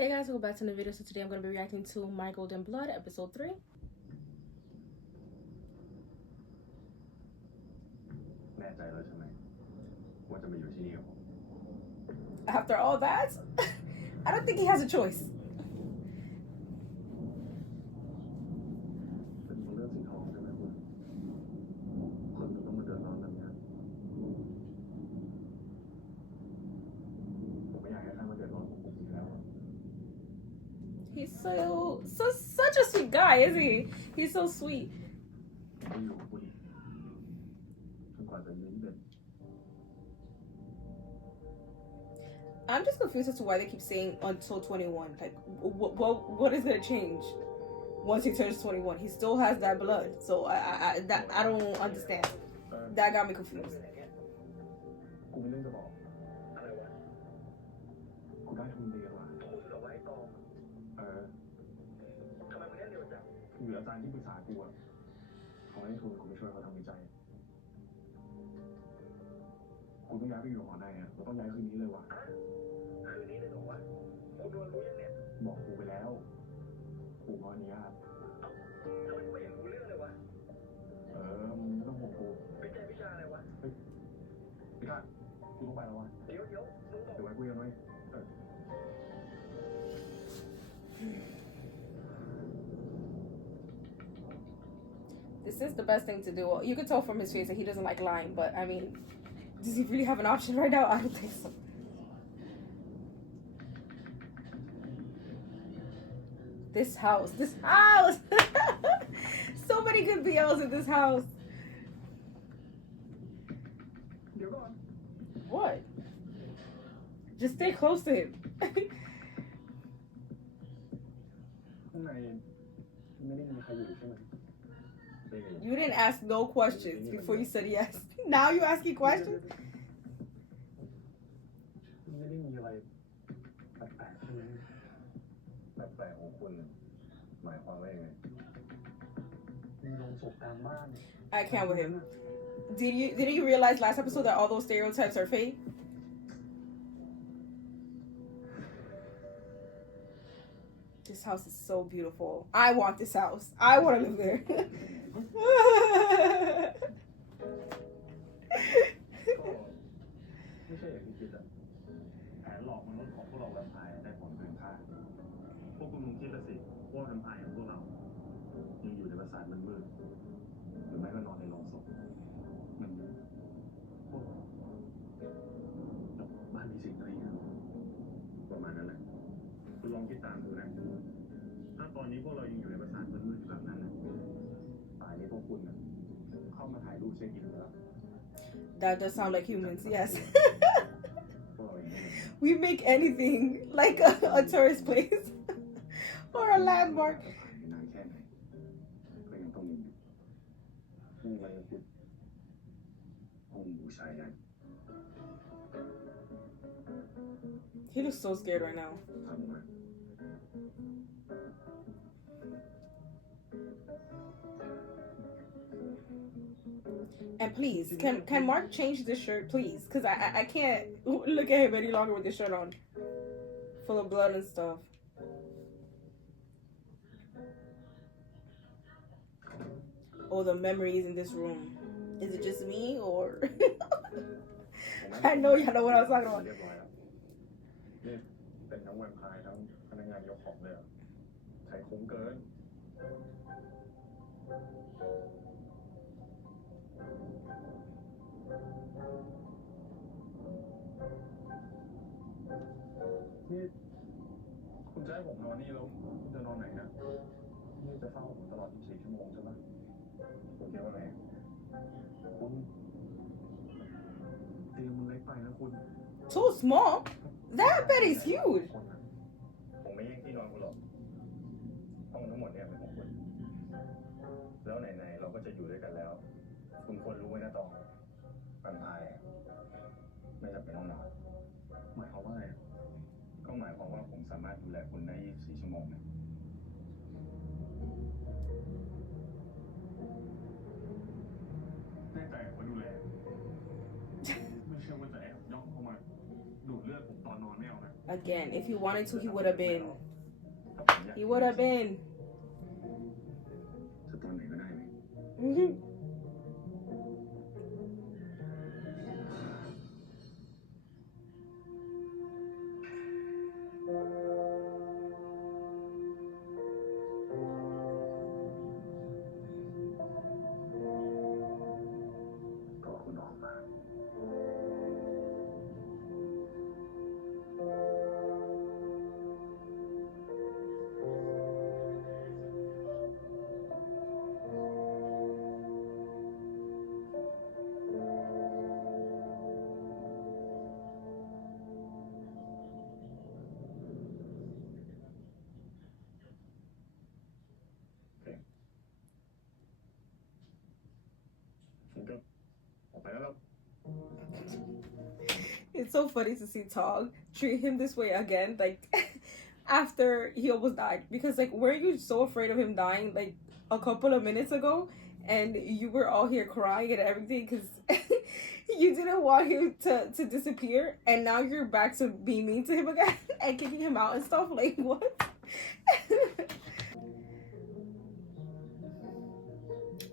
Hey guys, welcome back to the video. So today I'm going to be reacting to My Golden Blood, episode 3. แน่ใจแล้วใช่ไหมว่าจะมาอยู่ที่นี่กับผม After all that, I don't think he has a choice. เป็นเพราะเรื่องสีทองใช่ไหมคุณคนถึงต้องมาเดือดร้อนแบบนี้ผมไม่อยากให้ใครมาเดือดร้อนผมอีกแล้ว He's such a sweet guy, isn't he? He's so sweet. ผมจะอยู่กับคุณจนกว่าจะยืนเป็น I'm just confused as to why they keep saying until 21. Like, what is going to change once he turns 21? He still has that blood, so I don't understand. That got me confused. กูมีเรื่องจะบอกอะไรวะกูได้ทุนเรียนว่ะทุนเอาไว้ต่อทำไมมึงเล่นเร็วจังกูอาจารย์ที่ปรึกษากูอะเขาให้ทุนกูไปช่วยเขาทำวิจัยกูต้องย้ายไปอยู่หอในอะเราต้องย้ายคืนนี้เลยว่ะคืนนี้เลยเหรอวะกูโดนรู้ยังเนี่ยบอกกูไปแล้วกูก็อนุญาตทำไมกูไม่เห็นรู้เรื่องเลยวะมึงไม่ต้องห่วงกูวิจัยวิชาอะไรวะเฮ้ยพี่ก้ากูต้องไปแล้ววะเดี๋ยวไว้คุยกันไว้This is the best thing to do. Well, you could tell from his face that he doesn't like lying, but I mean, does he really have an option right now? I don't think so. This house. So many good BLs in this house. What? Just stay close to him. You didn't ask no questions before you said yes. Now you asking questions? ไม่ได้มีอะไรแปลกๆใช่ไหมแปลกๆของคุณหมายความว่ายังไงมีโรงศพกลางบ้าน I can't with him. Did you realize last episode that all those stereotypes are fake? This house is so beautiful. I want this house. I want to live there. ไม่ใช่อย่างที่คิดอะแผนหลอกมนุษย์ของพวกเราแวมไพร์ได้ผลเกินคาดพวกคุณคงคิดละสิว่าแวมไพร์ของพวกเรายังอยู่ในปราสาทมืดๆหรือไม่ก็นอนในโรงศพมันพวกบ้านมีสิ่งอะไรอยู่ประมาณนั้นแหละคุณลองคิดตามดูนะถ้าตอนนี้พวกเรายังอยู่ในปราสาทมืดๆอยู่แบบนั้นนะป่านนี้พวกคุณนะเข้ามาถ่ายรูปเช็คอินแล้ว That does sound like humans, yes. We make anything like a tourist place or a landmark. He looks so scared right now. And please, can Mark change this shirt, please? Because I can't look at him any longer with this shirt on. Full of blood and stuff. Oh, the memories in this room. Is it just me or... I know y'all know what I was talking about. นี่เป็นทั้งแวมไพร์ทั้งพนักงานยกของเลยใช้คุ้มเกินนี่คุณจะให้ผมนอนนี่แล้วคุณจะนอนไหนนะนี่จะเฝ้าผมตลอด24 ชั่วโมงใช่ไหมคุณคิดว่าไงคุณเตียงมันเล็กไปนะคุณ Too small? That bed is huge. ผมไม่แย่งที่นอนคุณหรอกห้องทั้งหมดเนี่ยเป็นของคุณแล้วไหนๆเราก็จะอยู่ด้วยกันแล้วคุณควรรู้ไว้นะตองปันพายไม่จำเป็นต้องนอนหมายความว่าไงก็หมายความว่าผมสามารถดูแลคุณได้24 ชั่วโมงนะแน่ใจว่าดูแลไม่เชื่อว่าจะแอบย่องเข้ามาดูดเลือดผมตอนนอนไม่เอานะ Again, if he wanted to, he would have been. ถ้าผมอยาก He would have been. จะตอนไหนก็ได้ไหม Mhm. ก็คุณออกมา ผมก็ออกไปแล้ว It's so funny to see Tog treat him this way again, like after he almost died. Because like, weren't you so afraid of him dying like a couple of minutes ago, and you were all here crying and everything because you didn't want him to disappear, and now you're back to being mean to him again and kicking him out and stuff. Like what?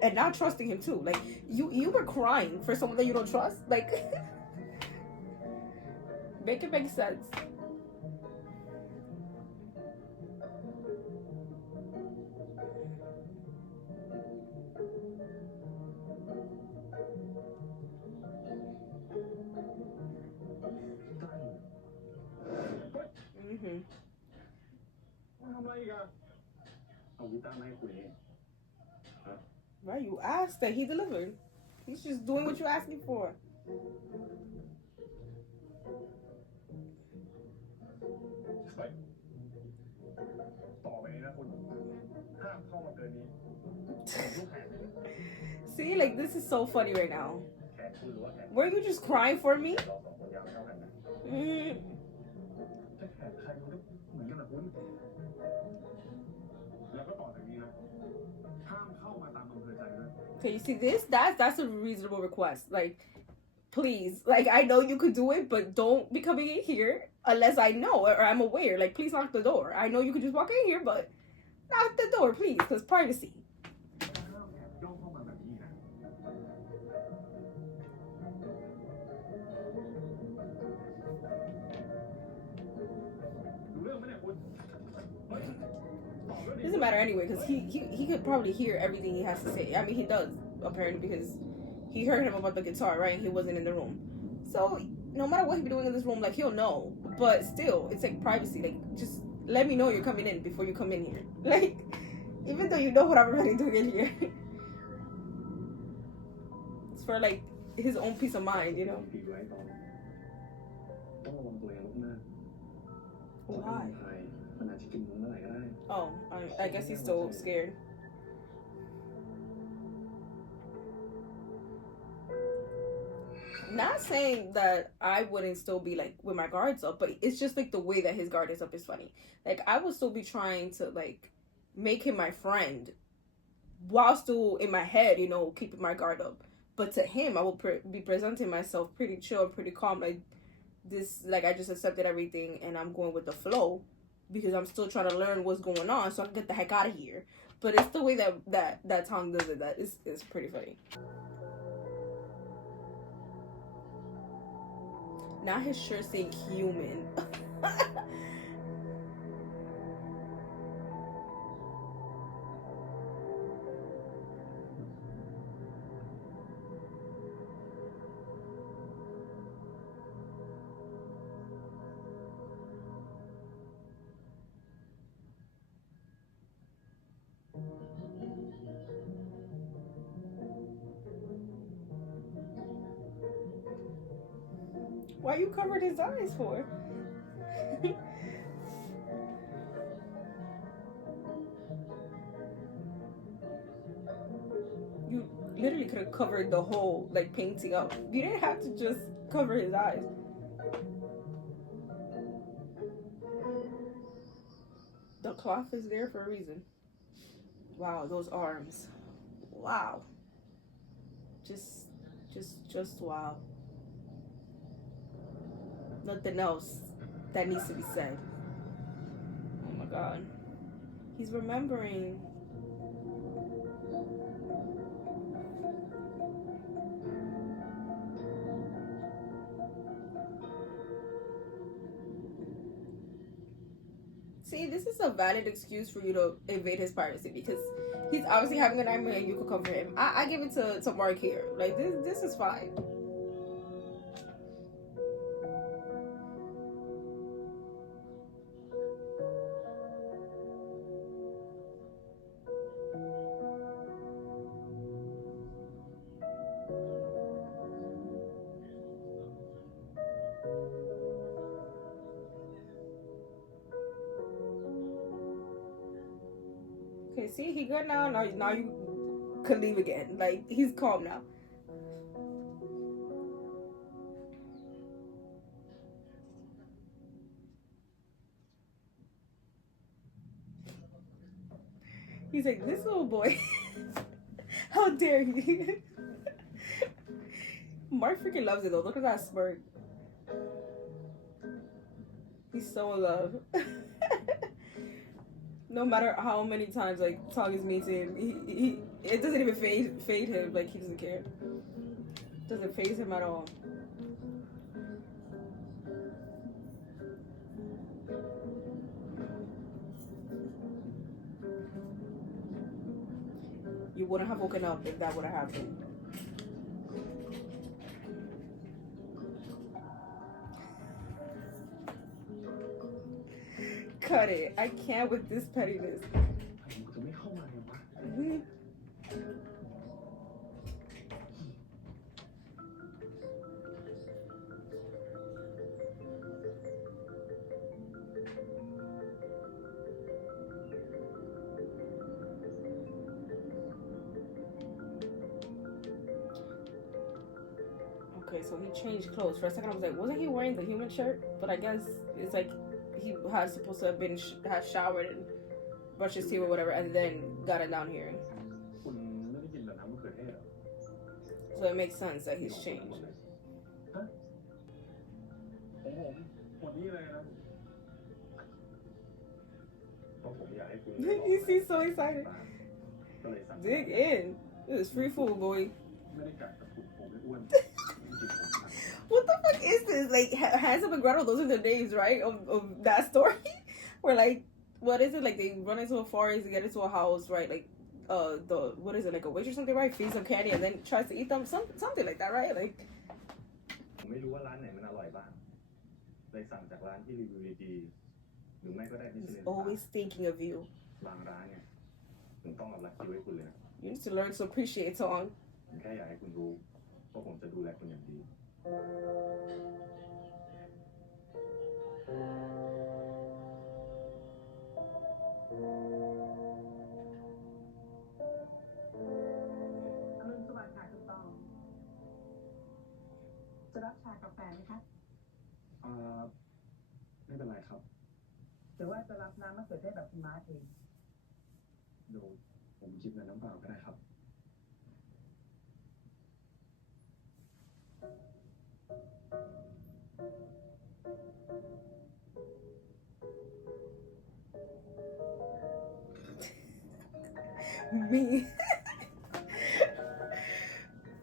And not trusting him too. Like you were crying for someone that you don't trust. Like make it make sense. Mm-hmm. มาทำอะไรอีกอะเอากีตาร์มาให้คุยเอง Right, you asked that he delivered. He's just doing what you're asking for. เฮ้ยต่อไปนี้นะคุณ ห้ามเข้ามาเกินนี้ลูกแขก See, like this is so funny right now. แขกคุณหรือว่าแขก Were you just crying for me? เราสองคนยาวไม่เท่ากันนะ Mm. ถ้าแขกใครเขาก็เหมือนกันนะคุณ แล้วก็ต่อจากนี้นะ ห้ามเข้ามาตามอำเภอใจนะ Okay, you see this? That's a reasonable request. Like, please, like I know you could do it, but don't be coming in here unless I know or I'm aware. Like, please lock the door. I know you could just walk in here, but lock the door, please, because privacy. ห้ามแอบย่องเข้ามาแบบนี้นะรู้เรื่องไหมเนี่ยคุณ เฮ้ยตอบด้วยดิ Doesn't matter anyway, because he could probably hear everything he has to say. I mean, he does apparently because he heard him about the guitar, right? And he wasn't in the room, so no matter what he be doing in this room, like he'll know. But still, it's like privacy. Like, just let me know you're coming in before you come in here. Like, even though you know what I'm already doing in here, it's for like his own peace of mind, you know. ดีไว้ต้องระวังตัวเองมากๆ Why? ไทยมันอาจจะกินเมื่อไหร่ก็ได้ Oh, I guess he's still scared. Not saying that I wouldn't still be like with my guards up, but it's just like the way that his guard is up is funny. Like I would still be trying to like make him my friend while still in my head, you know, keeping my guard up. But to him, I will be presenting myself pretty chill, pretty calm, like this, like I just accepted everything and I'm going with the flow because I'm still trying to learn what's going on so I can get the heck out of here. But it's the way that Tong does it that is pretty funny. Now his shirt saying human. Why you covered his eyes for? You literally could have covered the whole like painting up. You didn't have to just cover his eyes. The cloth is there for a reason. Wow, those arms. Wow. Just wow. Nothing else that needs to be said. Oh my god. He's remembering. See, this is a valid excuse for you to invade his privacy because he's obviously having a nightmare and you could cover him. I give it to Mark here. Like, this is fine. Okay, see, he good now. Now you could leave again. Like, he's calm now. He's like, this little boy. How dare he? Mark freaking loves it though. Look at that smirk. He's so in love. No matter how many times like Tong is mean to him, he it doesn't even fade him. Like, he doesn't care. Doesn't faze him at all. You wouldn't have woken up if that would have happened. Cut it. I can't with this pettiness. Okay, so he changed clothes. For a second I was like, wasn't he wearing the human shirt? But I guess it's like he was supposed to have been have showered and brushed his teeth or whatever and then got it down here. So it makes sense that he's changed. You see, so excited. Dig in. This is free food, boy. What the fuck is this? Like, Hansel and Gretel, those are the names, right? Of that story? Where, like, what is it? Like, they run into a forest, they get into a house, right? Like, what is it? Like a witch or something, right? Feeds them candy and then tries to eat them. Something like that, right? Like, he's always thinking of you. You need to learn to appreciate Tong. Me.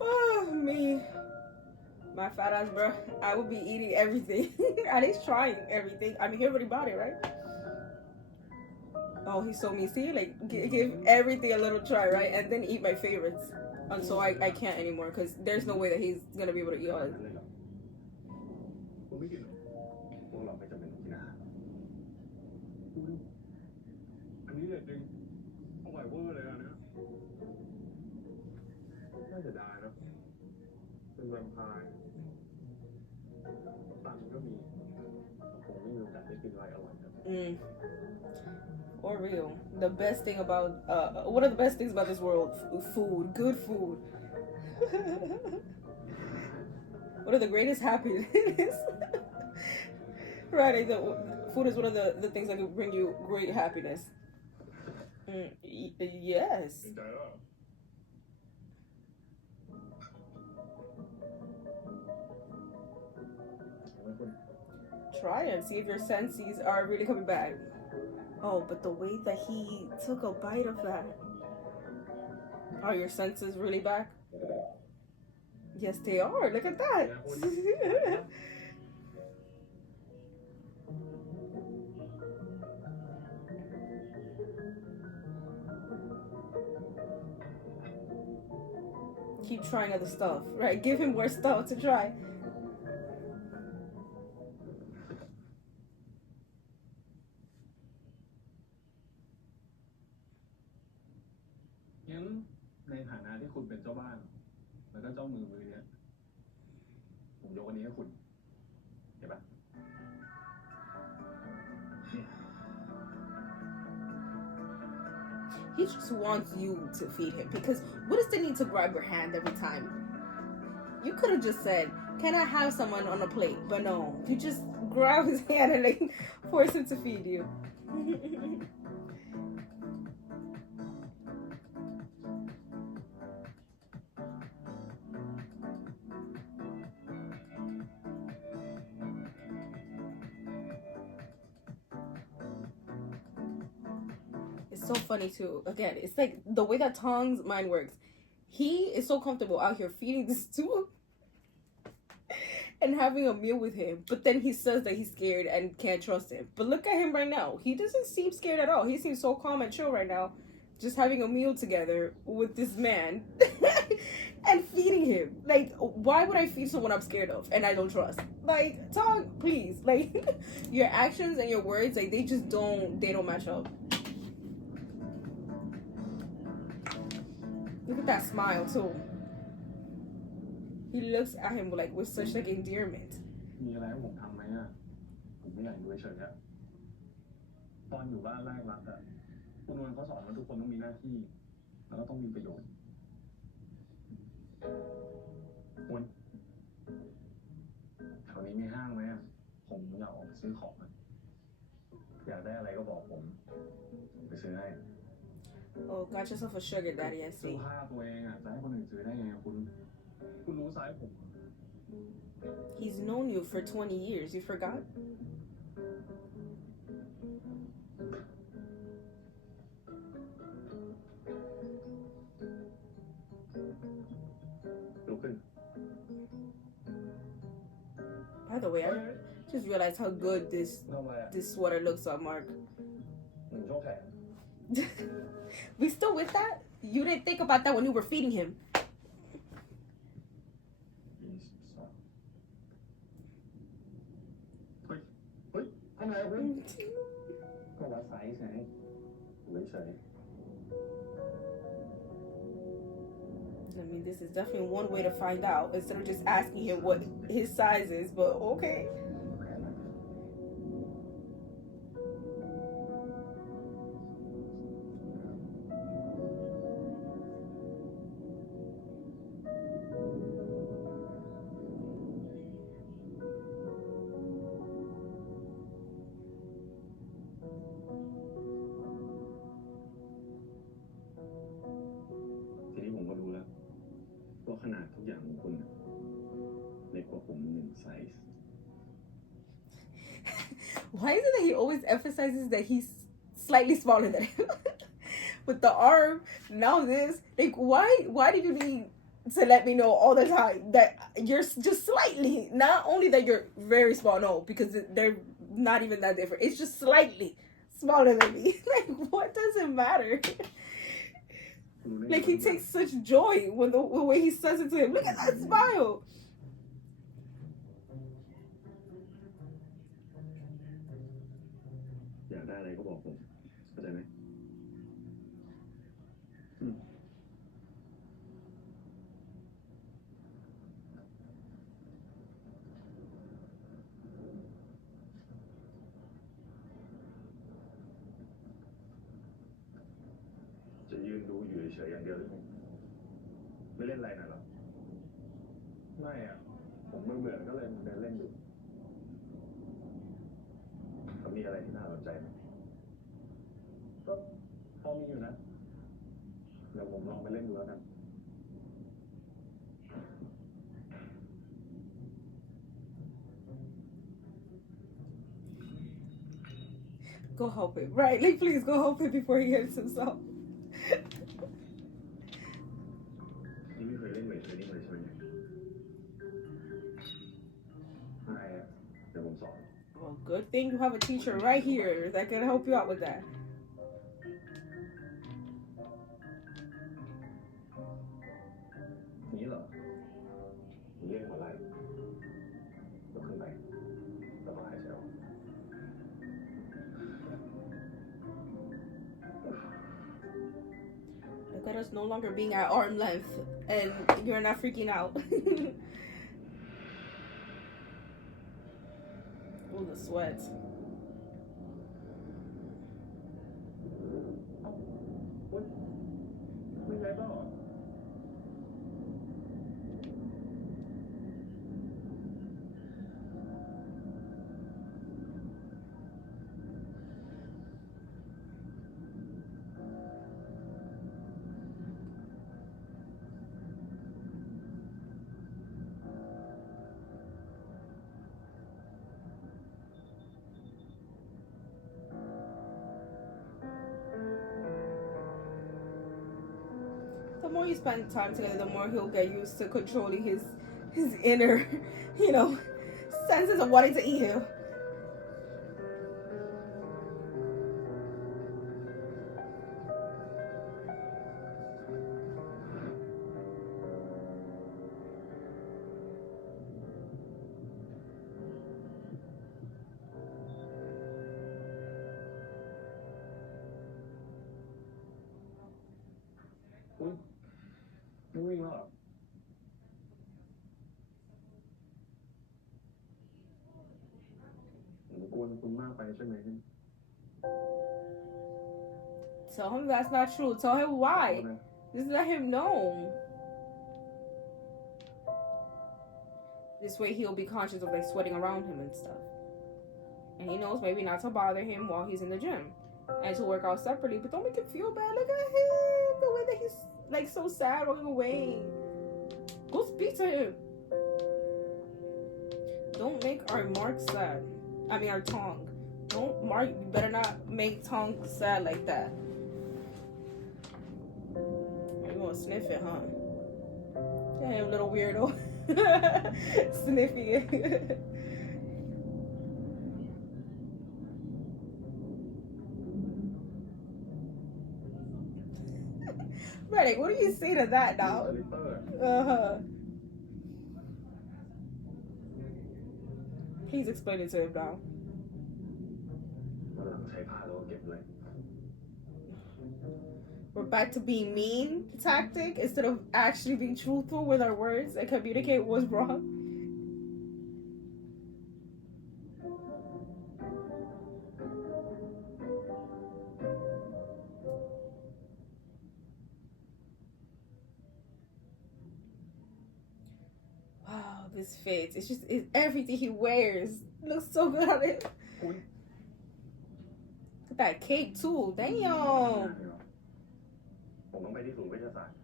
Oh, me. My fat ass, bro. I would be eating everything. At least trying everything. I mean, he already bought it, right? Oh, he's so mean. See, like, give everything a little try, right? And then eat my favorites. And so I can't anymore because there's no way that he's gonna be able to eat all of it. For real. The best thing about one of the best things about this world, food, good food. One of the greatest happiness. Right, food is one of the things that can bring you great happiness. Yes. try and see if your senses are really coming back. Oh, but the way that he took a bite of that. Are your senses really back? Yes, they are. Look at that. Keep trying other stuff, right? Give him more stuff to try. งั้นในฐานะที่คุณเป็นเจ้าบ้าน แล้วก็เจ้ามือเนี้ยผมยกอันนี้ให้คุณเห็นปะ He just wants you to feed him because what is the need to grab your hand every time? You could have just said, "Can I have someone on a plate?" But no, you just grab his hand and like force him to feed you. It's so funny too. Again, it's like the way that Tong's mind works. He is so comfortable out here feeding this dude and having a meal with him, but then he says that he's scared and can't trust him. But look at him right now. He doesn't seem scared at all. He seems so calm and chill right now, just having a meal together with this man and feeding him. Like, why would I feed someone I'm scared of and I don't trust? Like, Tong, please. Like, your actions and your words, like, they don't match up. Look at that smile too. He looks at him like with such like endearment. มีอะไรให้ผมทำไหมอ่ะผมไม่อยากอยู่เฉยๆอ่ะตอนอยู่บ้านแรกรักอ่ะคุณนวลเขาสอนว่าทุกคนต้องมีหน้าที่แล้วก็ต้องมีประโยชน์คุณแถวนี้มีห้างไหมอ่ะผมอยากออกไปซื้อของอ่ะอยากได้อะไรก็บอกผมไปซื้อให้ Oh, got yourself a sugar daddy, I เสื้อ see. ผ้าตัวเองอ่ะจะให้คนอื่นซื้อได้ไงคุณรู้ไซส์ผม He's known you for 20 years. You forgot? ลุกขึ้น By the way, I just realized how good ทำไมอ่ะ this sweater looks on Mark. หนึ่งโชคแขน We still with that? You didn't think about that when you were feeding him. เฮ้ยทำไมอ่ะคุณก็วัดไซส์ไงเฉย I mean, this is definitely one way to find out instead of just asking him what his size is, but okay. Why is it that he always emphasizes that he's slightly smaller than him? With the arm, now this. Like, why did you need to let me know all the time that you're just slightly, not only that you're very small, no, because they're not even that different. It's just slightly smaller than me. Like, what does it matter? Like, he takes such joy when the way he says it to him. Look at that smile. Go help him. Right, like, please go help him before he hurts himself. นี่ไม่เคยเล่นเวทเทรนนิ่งเลยใช่ไหมไม่อะเดี๋ยวผมสอน Well, good thing you have a teacher right here that can help you out with that. นี่เหรอเรียกหัวไหล่ยกขึ้นไปแล้วก็หายใจออก Look at us no longer being at arm length, and you're not freaking out. Oh, the sweat. ไม่ไรเปล่า The more you spend time together, the more he'll get used to controlling his inner, senses of wanting to eat him. Ui, vui mà. Quên cũng mang phải cho mày. Tell him that's not true. Tell him why. Just let him know. This way he'll be conscious of like sweating around him and stuff. And he knows maybe not to bother him while he's in the gym. And to work out separately. But don't make him feel bad. Look at him. The way that he's like so sad running away. Go speak to him. Don't make our Mark sad. I mean our Tong. Don't Mark, you better not make Tong sad like that. You're gonna sniff it, huh? Damn, little weirdo. Sniffy it. Reddick, what do you say to that now? Please explain it to him now. We're back to being mean tactic instead of actually being truthful with our words and communicate what's wrong. Wow, this fits. It's everything he wears. It looks so good on him. Look at that cape too. Damn. ผมต้องไปที่ศูนย์เวชศาสตร์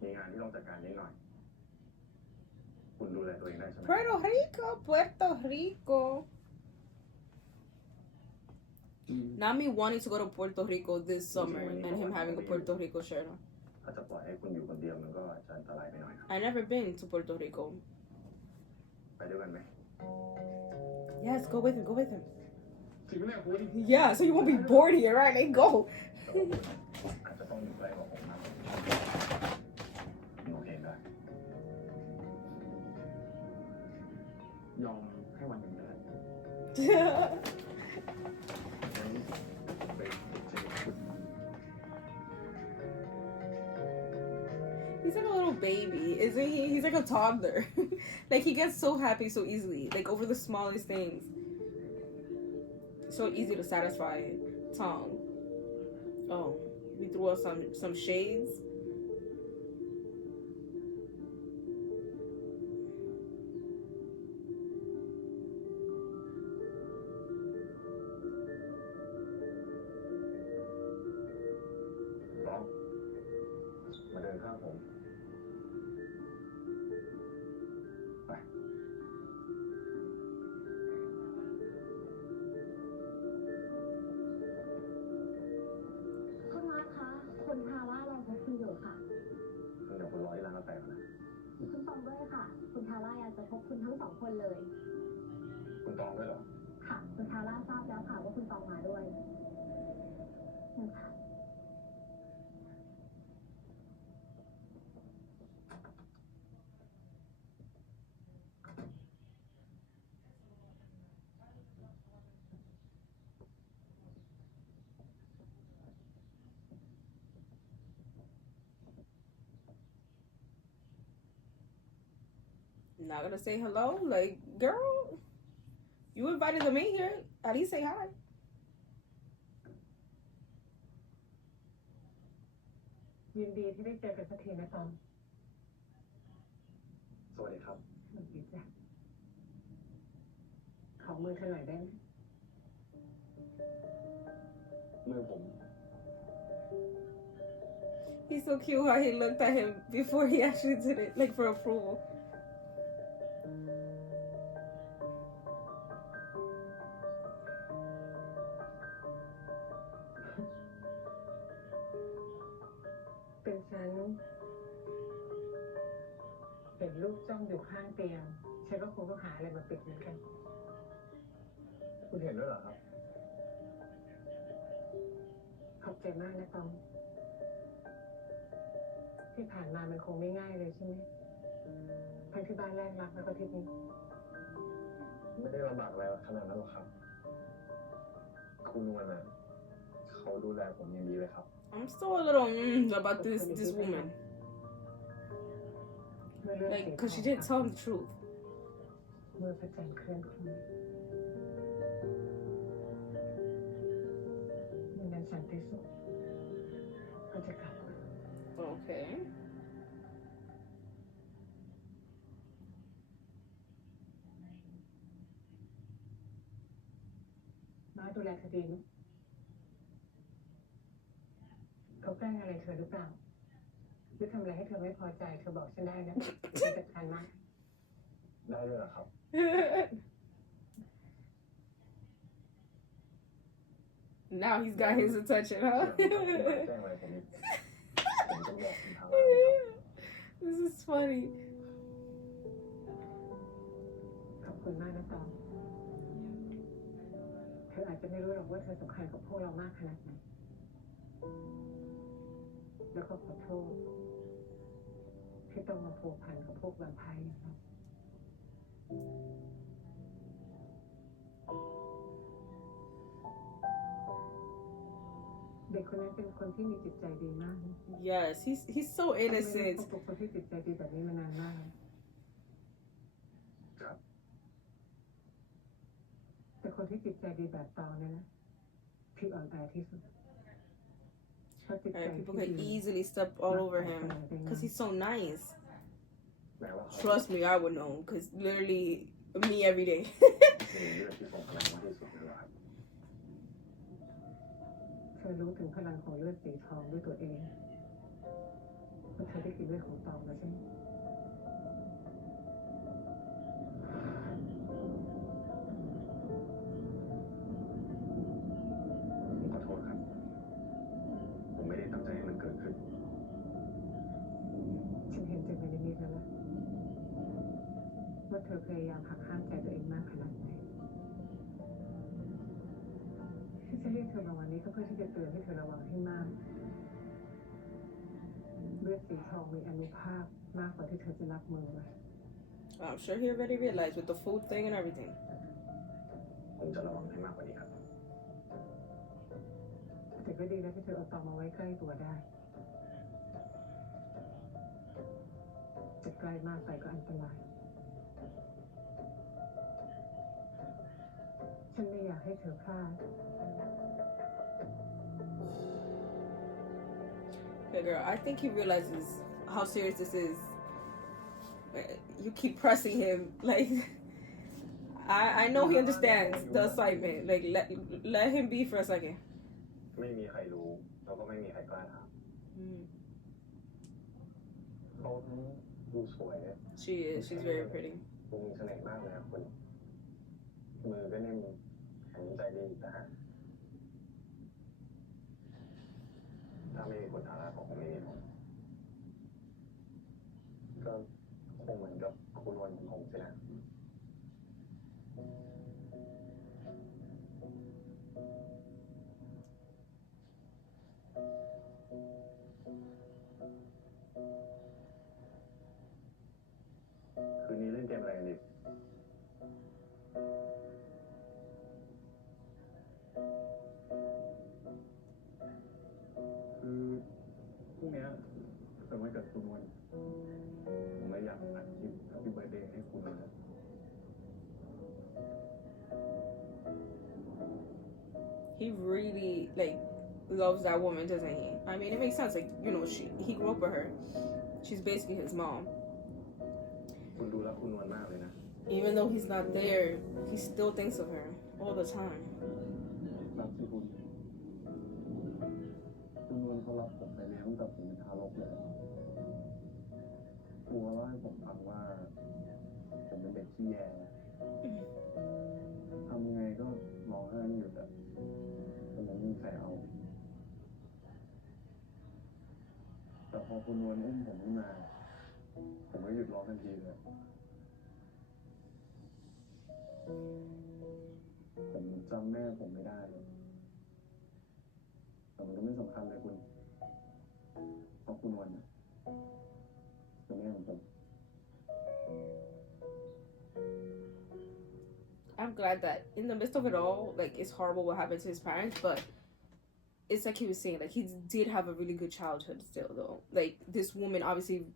มีงานที่ต้องจัดการนิดหน่อยคุณดูแลตัวเองได้ใช่ไหม Puerto Rico, Puerto Rico. Not me wanting to go to Puerto Rico this summer and him having a Puerto Rico shirt on. ถ้าจะปล่อยให้คุณอยู่คนเดียวมันก็จะอันตรายไปหน่อยครับ I never been to Puerto Rico. ไปด้วยกันไหม Yes, go with him, go with him. จริงไหมเนี่ยคุณ Yeah, so you won't be bored here, right? Like, go. อาจจะต้องอยู่ไกลกว่าผมนะโอเคได้ยอมให้วันหนึ่งได้ He's like a little baby, isn't he? He's like a toddler. Like, he gets so happy so easily, like, over the smallest things. So easy to satisfy Tom. Oh, we threw out some shades. ร่าอยากจะพบคุณทั้งสองคนเลย คุณตองด้วยเหรอ ค่ะคุณทาร่าทราบแล้วค่ะว่าคุณตองมาด้วยนะคะ Not gonna say hello? Like, girl, you invited them in here. At least say hi. ยินดีที่ได้เจอกันสักทีนะตอง สวัสดีครับ สวัสดีจ้ะขอมือเธอหน่อยได้ไหม มือผม He's so cute how he looked at him before he actually did it, like for approval. เป็นฉันเห็นลูกจ้องอยู่ข้างเตียงฉันก็คงต้องหาอะไรมาปิดเหมือนกัน คุณเห็นด้วยเหรอครับ ขอบใจมากนะตองที่ผ่านมามันคงไม่ง่ายเลยใช่ไหมทั้งที่บ้านแรกรักแล้วก็ที่นี่ ไม่ได้ลำบากอะไรขนาดนั้นหรอกครับ คุณนวลน่ะเขาดูแลผมอย่างดีเลยครับ I'm still a little about this woman. เมื่อเรื่อง Like, สี cause she ท didn't อง tell him the truth. เมื่อพระจันทร์เคลื่อนคลุ้งเมื่อนั้นสันติสุขก็จะกลับมา Okay. ม้าดูแลเธอดีไหมเขาแกล้งอะไรเธอหรือเปล่าหรือทำอะไรให้เธอไม่พอใจเธอบอกฉันได้นะฉันจัดการมา ได้ด้วยเหรอครับ Now he's got his attention, เดี๋ยว huh? คุณแจ้งอะไรผมอีกผมจะบอกคุณทางเลยครับ This is funny. ขอบคุณมากนะตองเธออาจจะไม่รู้หรอกว่าเธอสำคัญกับพวกเรามากขนาดไหนแล้วก็ขอโทษที่ต้องมาผูกพันกับพวกแวมไพร์นะครับเด็กคนนั้นเป็นคนที่มีจิตใจดีมากนะ Yes, he's so ไม่ได้ innocent. พบคนที่จิตใจดีแบบนี้มานานมากแล้ว ครับ แต่คนที่จิตใจดีแบบตองเนี่ยนะที่อ่อนแอที่สุดเพราะจิตใจ And ที่ people ดี could easily step all over him because he's so nice. แม้ว่าเขา Trust me, I would know because literally me every day. มีเลือดที่ส่งพลังมากที่สุดเลยครับ เธอรู้ถึงพลังของเลือดสีทองด้วยตัวเองเพราะเธอได้กินเลือดของตองแล้วใช่ไหม ผมขอโทษครับ ผมไม่ได้ตั้งใจให้มันเกิดขึ้น ฉันเห็นจากในนิมิตแล้วล่ะว่าเธอพยายามหักห้ามใจตัวเองมากขนาดไหนที่จะเรียกเธอมาวันนี้ก็เพื่อที่จะเตือนให้เธอระวังให้มากเลือดสีทองมีอานุภาพมากกว่าที่เธอจะรับมือไว้ I'm sure he already realized with the food thing and everything. ผมจะระวังให้มากกว่านี้ครับ แต่ก็ดีแล้วที่เธอเอาตองมาไว้ใกล้ตัวได้จะใกล้มากไปก็อันตรายฉันไม่อยากให้เธอพลาด Okay, girl, I think he realizes how serious this is. You keep pressing him. Like, I know he understands the assignment. Like, let him be for a second. ไม่มีใครรู้ แล้วก็ไม่มีใครกล้าถาม Mm. เขาทั้งดูสวย She is. She's very pretty. ดูมีเสน่ห์มากเลยครับคุณมือก็นิ่มแข็งใจดีนะฮะถ้าไม่มีคุณทาร่าก็คงไม่มีผมก็คงเหมือนกับคุณวันของผม สินะคืนนี้เล่นเกมอะไรกันดีคือพรุ่งนี้เป็นวันเกิดคุณวันผมเลยอยากอัดคลิป Happy Birthday ให้คุณนะ He really like loves that woman, doesn't he? I mean, it makes sense. Like, you know, he grew up with her. She's basically his mom. คุณดูแลคุณวันมากเลยนะ Even though he's not there, he still thinks of her all the time. รักที่คุณวันเขารับผมไปเลี้ยงตั้งแต่ผมเป็นทารกเลยครูเล่าให้ผมฟังว่าผมเป็นเด็กขี้แยทำยังไงก็ร้องไห้ไม่หยุดอะแต่ผมไม่มีใครเอาแต่พอคุณนวลอุ้มผมขึ้นมาผมก็หยุดร้องทันทีเลยผมจำแม่ผมไม่ได้เลยแต่มันก็ไม่สำคัญเลยคุณเพราะคุณนวลคือแม่ของผม I'm glad that in the midst of it all, like, it's horrible what happened to his parents, but it's like he was saying, like, he did have a really good childhood still, though. Like, this woman obviously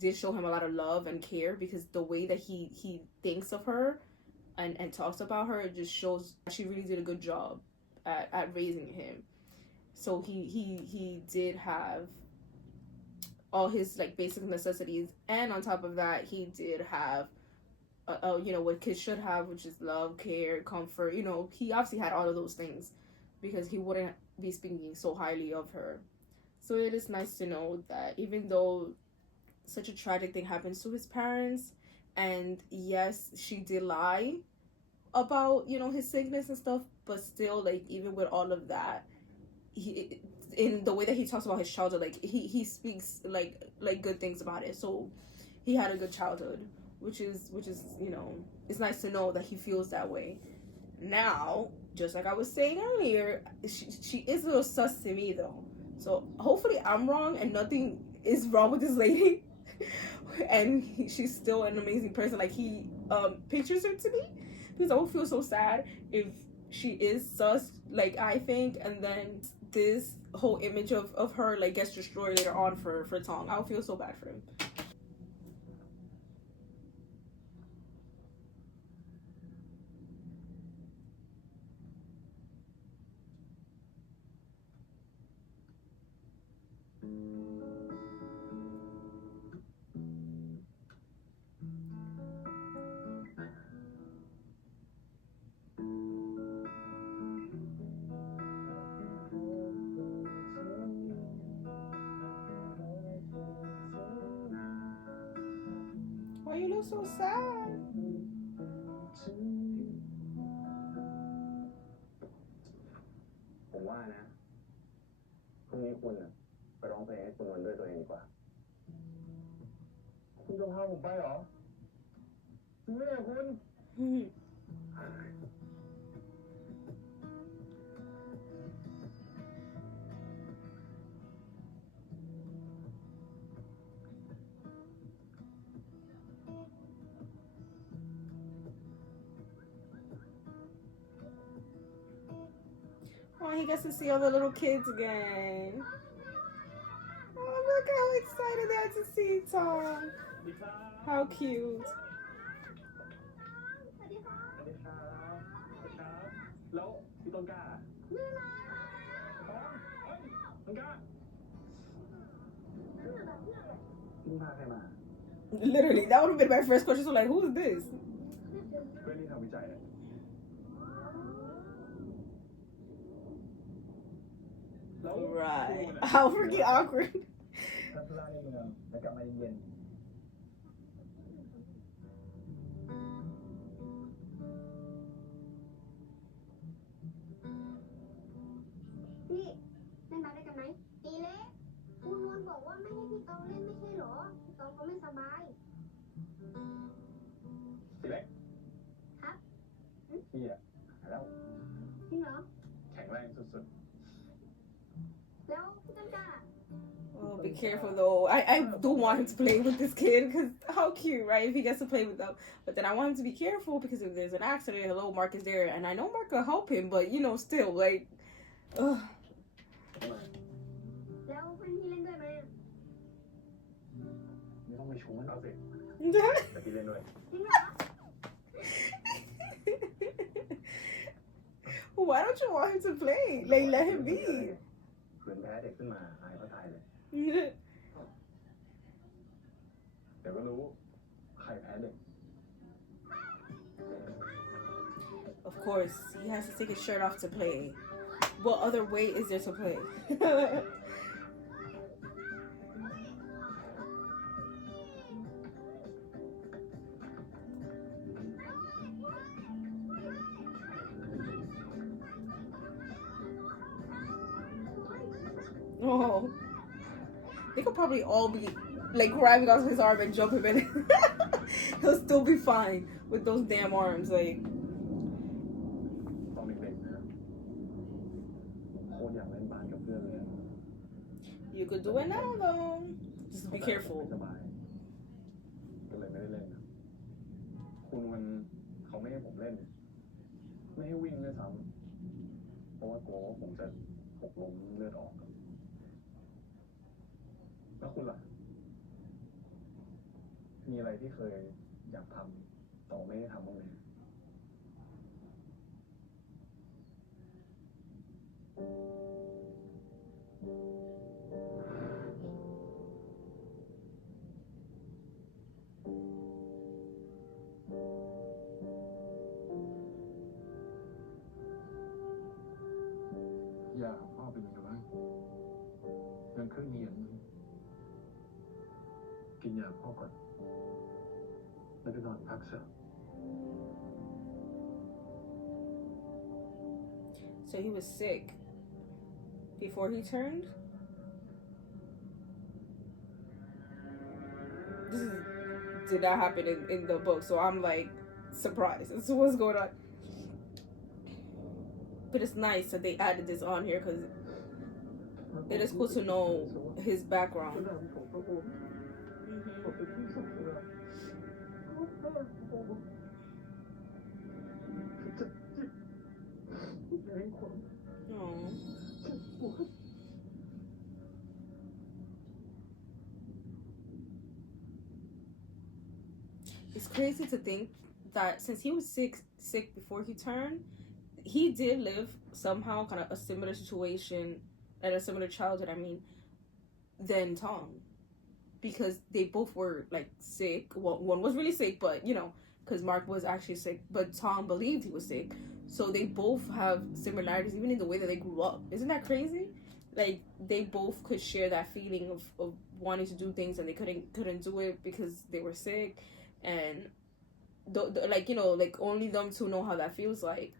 did show him a lot of love and care, because the way that he thinks of her and talks about her, it just shows she really did a good job at raising him. So he did have all his, like, basic necessities, and on top of that, he did have you know, what kids should have, which is love, care, comfort. You know, he obviously had all of those things, because he wouldn't be speaking so highly of her. So it is nice to know that even though such a tragic thing happens to his parents, and yes, she did lie about, you know, his sickness and stuff, but still, like, even with all of that, he, in the way that he talks about his childhood, like, he speaks like good things about it. So he had a good childhood, which is, you know, it's nice to know that he feels that way. Now, just like I was saying earlier, she is a little sus to me, though. So hopefully I'm wrong and nothing is wrong with this lady. And she's still an amazing person. Like, he pictures her to me, because I would feel so sad if she is sus, like I think, and then this whole image of her, like, gets destroyed later on for Tong. I would feel so bad for him. Why you look so sad? ผมว่านะพรุ่งนี้คุณไปร้องเพลงให้คุณนวลด้วยตัวเองดีกว่าคุณจะพาผมไปเหรอจริงไหมเนี่ยคุณ Oh, he gets to see all the little kids again. Oh, look how excited they are to see Tom. How cute. สวัสดีครับสวัสดีครับแล้วพี่ต้นกล้าต้นกล้ามึงพาใครมา Literally, that would have been my first question. So, like, who is this? เพื่อนที่ทำวิจัยเนี่ย Right. How freaking awkward. ทำธุระในเมืองแล้วกลับมาเย็น พี่เล่นมาด้วยกันไหมตีเล็กคุณนวลบอกว่าไม่ให้พี่ตองเล่นไม่ใช่เหรอพี่ตองเขาไม่สบาย พี่อะหายแล้ว จริงเหรอ แข็งแรงสุด แล้วพี่ต้นกล้า Oh, be careful though. I do want him to play with this kid because how cute, right? If he gets to play with them. But then I want him to be careful because if there's an accident, hello, Mark is there. And I know Mark will help him, but you know, still, like, ugh. แล้วเพื่อนพี่เล่นด้วยไหมอะ ๆไม่ต้องไปชวนเอาสิแต่พี่เล่นด้วย จริงเหรอ Why don't you want him to play? Like, let him be. เพื่อนแพ้เด็กขึ้นมาอายเขาตายเลย เดี๋ยวก็รู้ใครแพ้เด็ก Of course, he has to take his shirt off to play. What other way is there to play? Oh, they could probably all be like grabbing onto his arm and jumping in. He'll still be fine with those damn arms. Like, ตอนเด็กๆนะโคตรอยากเล่นบาสกับเพื่อนเลย you could do it now though. Just be careful. สบายก็เลยไม่ได้เล่นนะคุณมันเขาไม่ให้ผมเล่น ไม่ให้วิ่งด้วยซ้ำเพราะว่ากลัวว่าผมจะหกล้มเลือดออก แล้วคุณล่ะ มีอะไรที่เคยอยากทำแต่ไม่ได้ทำบ้างไหม ยาของพ่อเป็นยังไงบ้างยังขึ้นมีอย่างนึงกินยาพ่อก่อนแล้วก็นอนพักซะ So he was sick before he turned. Did not happen in the book, so I'm like surprised as to what's going on. But it's nice that they added this on here because it is cool to know his background. Aw. It's crazy to think that since he was sick before he turned, he did live somehow kind of a similar situation and a similar childhood, I mean, than Tom. Because they both were like sick. Well, one was really sick, but you know, because Mark was actually sick, but Tom believed he was sick. So they both have similarities, even in the way that they grew up. Isn't that crazy? Like they both could share that feeling of wanting to do things and they couldn't do it because they were sick, and like you know, like only them two know how that feels like.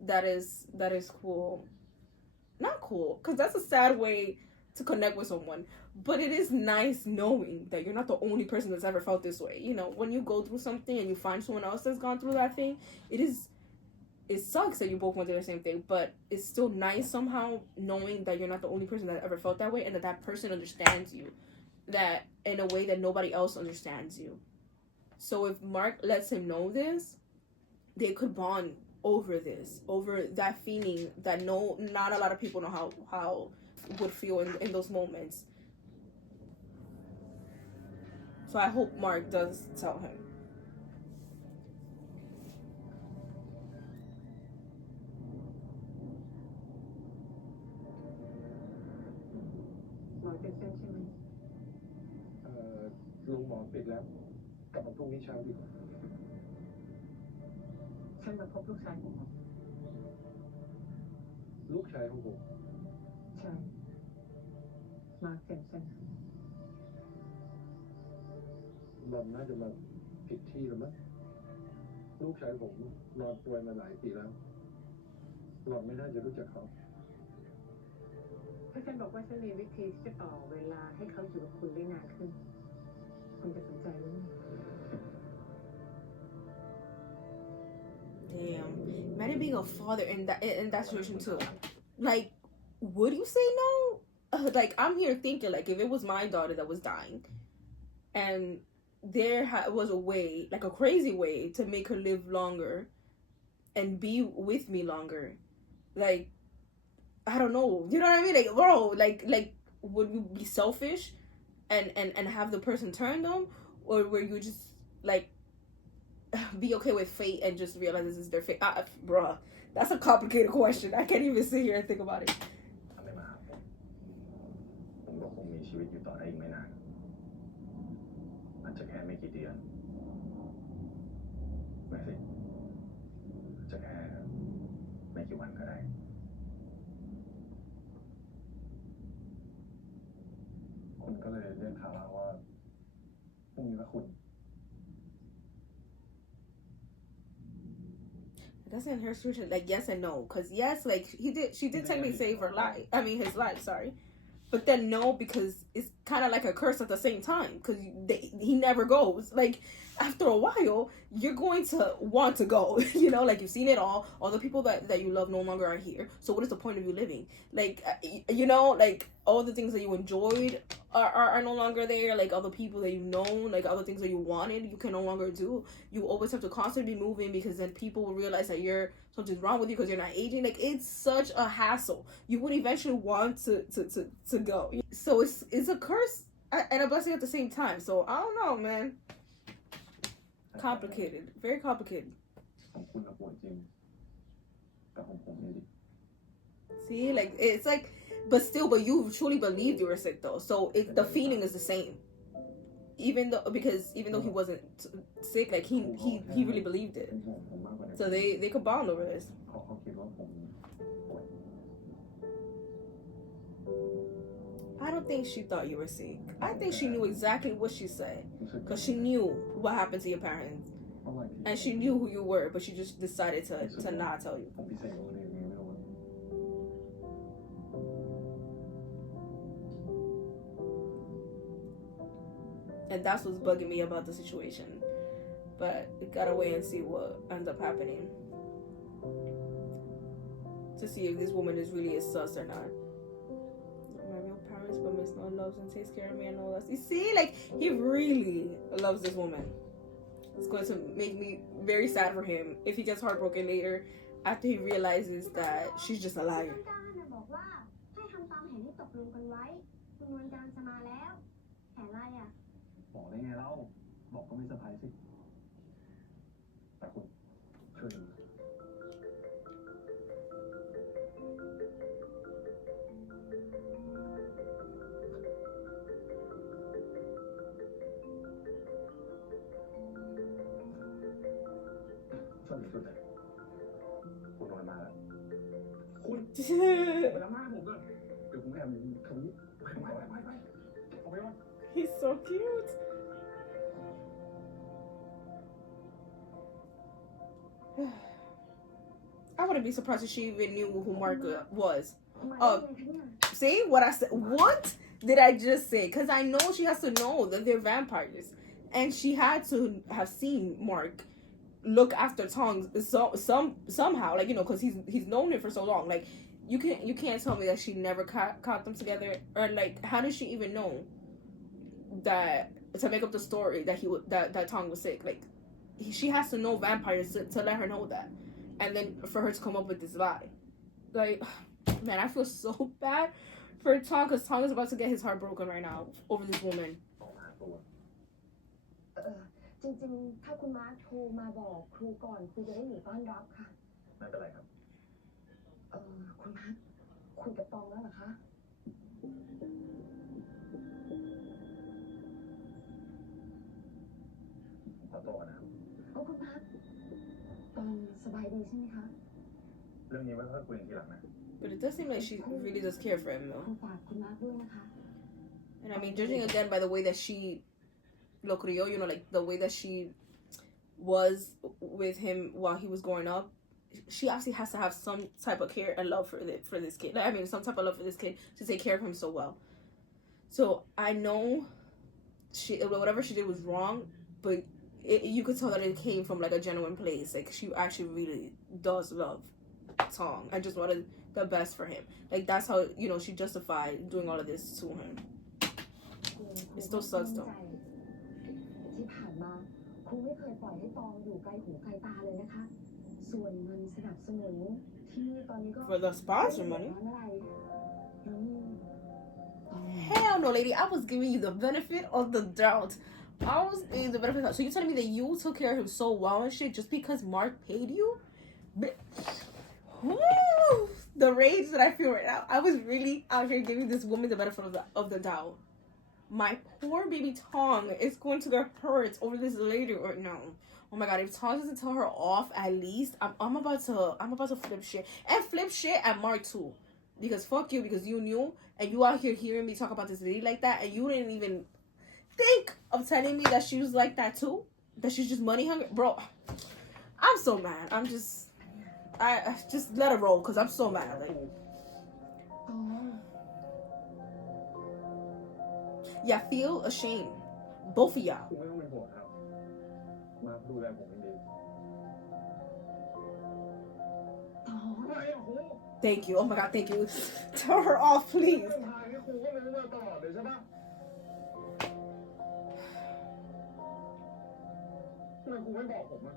That is cool. Not cool, because that's a sad way to connect with someone. But it is nice knowing that you're not the only person that's ever felt this way. You know, when you go through something and you find someone else that's gone through that thing, it sucks that you both went through the same thing, but it's still nice somehow knowing that you're not the only person that ever felt that way and that person understands you, that in a way that nobody else understands you. So if Mark lets him know this, they could bond over this, over that feeling that not a lot of people know how would feel in those moments. So I hope Mark does tell him. Mark เป็นเส้นใช่ไหม ลุงหมอปิดแล้ว กลับมาพรุ่งนี้เช้าดีกว่า ฉันมาพบลูกชายของผม ลูกชายของผม ใช่ Mark เป็นเส้น หล่อนน่าจะมาผิดที่แล้วมั้งลูกชายผมนอนป่วยมาหลายปีแล้วหล่อนไม่น่าจะรู้จักเขา เพราะฉันบอกว่าฉันมีวิธีที่จะต่อเวลาให้เขาอยู่กับคุณได้นานขึ้น คุณจะสนใจหรือไม่ They Damn. Imagine being a father in that situation too. Like, would you say no? Like, I'm here thinking, like, if it was my daughter that was dying, and there was a way, like a crazy way, to make her live longer and be with me longer, like, I don't know, you know what I mean? Like, bro, like, would you be selfish and have the person turn them, or were you just like be okay with fate and just realize this is their fate? Bruh, that's a complicated question. I can't even sit here and think about it. ถ้าไม่มาหาผมก็คงมีชีวิตอยู่ต่อได้อีกไม่นานอาจจะแค่ไม่กี่เดือนไม่สิจะแค่ไม่กี่วันก็ได้คุณก็เลยเรียกข่าวว่าพรุ่งนี้ว่าคุณ That's in her situation, like, yes and no, because yes, like, she did technically save her life, his life, sorry, but then no, because it's kind of like a curse at the same time, because he never goes. Like, after a while, you're going to want to go, you know, like, you've seen it all the people that you love no longer are here, so what is the point of you living? Like, you know, like, all the things that you enjoyed are no longer there, like, all the people that you know, like, all the things that you wanted, you can no longer do. You always have to constantly be moving, because then people will realize that something's wrong with you because you're not aging. Like, it's such a hassle. You would eventually want to go. So it's a curse and a blessing at the same time. So I don't know, man. Complicated, very complicated. ของคุณป่วยจริงแต่ของผมไม่ดี See, like, it's like, but you truly believed you were sick though, so the feeling is the same. Even though he wasn't sick, like, he really believed it. ผมมากกว่านั้น So they could bond over this. เขาคิดว่าผมป่วย I don't think she thought you were sick. I think she knew exactly what she said, because she knew what happened to your parents, and she knew who you were, but she just decided to not tell you. ผมพิเศษกว่าคนอื่นยังไงไม่รู้ And that's what's bugging me about the situation. But we gotta wait and see what ends up happening, to see if this woman is really a sus or not. My real parents, but Miss No loves and takes care of me and all that. You see, like, he really loves this woman. It's going to make me very sad for him if he gets heartbroken later after he realizes that she's just a liar. บอกว่าให้ทำตามแผนที่ตกลงกันไว้คุณนวลจันทร์จะมาแล้วแผนอะไรอ่ะ บอกได้ไงเล่าบอกก็ไม่เซอร์ไพรส์สิแต่คุณช่วยดูช่วยดูสุดเลยคุณนอนมาแล้วคุณไปล้างหน้าผมก่อนเดี๋ยวผมแอบอยู่ตรงนี้ไปเอาไปก่อน He's so cute. I wouldn't be surprised if she even knew who Mark was. See what I said? What did I just say? Because I know she has to know that they're vampires, and she had to have seen Mark look after Tongs somehow, like, you know, because he's known it for so long. Like, you can't tell me that she never caught them together, or like, how did she even know that to make up the story that Tong was sick? Like, she has to know vampires to let her know that, and then for her to come up with this lie. Like, man, I feel so bad for Tong, because Tong is about to get his heart broken right now over this woman. จริงๆถ้าคุณมาร์คโทรมาบอกครูก่อนครูจะได้หนีต้อนรับค่ะ ไม่เป็นไรครับ คุณมาร์คคุยกับตองแล้วเหรอคะ ขอโทษนะครับ คุณมาร์คตองสบายดีใช่ไหมคะ เรื่องนี้ไว้ค่อยคุยกันทีหลังนะ But it does seem like she really does care for him, ครู though. ฝากคุณมาร์คด้วยนะคะ And I mean, judging again by the way that she lo crió, you know, like the way that she was with him while he was growing up, she obviously has to have some type of care and love for this kid. Like, I mean, some type of love for this kid to take care of him so well. So I know whatever she did was wrong, but you could tell that it came from like a genuine place. Like she actually really does love Tong. I just wanted the best for him. Like that's how she justified doing all of this to him. It still sucks though. ที่ผ่านมาครูไม่เคยปล่อยให้ตองอยู่ไกลหูไกลตาเลยนะคะส่วนเงินสนับสนุนที่นี่ตอนนี้ก็ For the sponsor money. Hell no, lady. I was giving you the benefit of the doubt. I was giving you the benefit of the doubt. So you're telling me that you took care of him so well and shit just because Mark paid you? Woo! The rage that I feel right now. I was really out here giving this woman the benefit of the doubt. My poor baby Tong is going to get hurt over this lady right now. Oh my god, if Tong doesn't tell her off at least, I'm about to flip shit. And flip shit at Mark too. Because fuck you, because you knew and you out here hearing me talk about this lady like that and you didn't even think of telling me that she was like that too? That she's just money hungry? Bro, I'm so mad. I just let it roll because I'm so mad. Like, yeah, feel ashamed. Both of y'all. คุณไม่ต้องเป็นห่วงครับมาดูแลผมให้ดี Thank you. Oh my god, thank you. Tell her off, please. ทางนี้ครูก็รู้มาตลอดเลยใช่ปะทำไมครูไม่บอกผมอ่ะ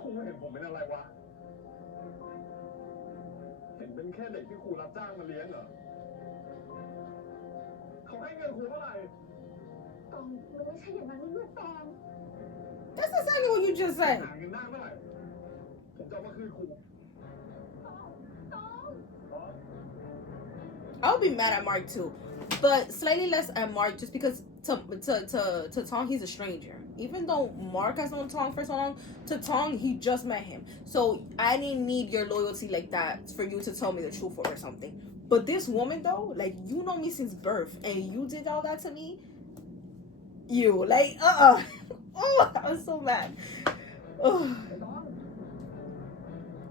ครูเห็นผมเป็นอะไรวะเห็นเป็นแค่เด็กที่ครูรับจ้างมาเลี้ยงเหรอเขาให้เงินครูเท่าไหร่ ตองมันไม่ใช่อย่างนั้นนะลูกตอง That's exactly what you just said. หาเงินได้เมื่อไหร่ผมจะเอามาคืนครู I would be mad at Mark too, but slightly less at Mark just because to Tong he's a stranger. Even though Mark has known Tong for so long, to Tong he just met him. So I didn't need your loyalty like that for you to tell me the truth or something. But this woman though, like you know me since birth, and you did all that to me. You like oh, I was so mad.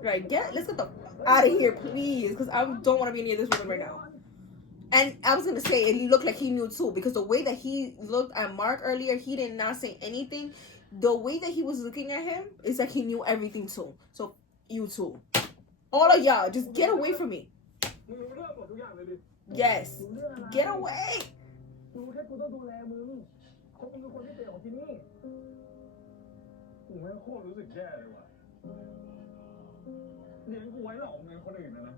Right, let's get the out of here, please, because I don't want to be near this woman right now. And I was gonna say it looked like he knew too, because the way that he looked at Mark earlier, he did not say anything. The way that he was looking at him is like he knew everything too. So you too, all of y'all, just get away from me. Yes, get away. รู้แค่กูต้องดูแลมึงเขาเป็นคนพิเศษของที่นี่กูไม่โคตรรู้สึกแย่เลยว่ะเลี้ยงกูไว้หลอกเงินคนอื่นนะ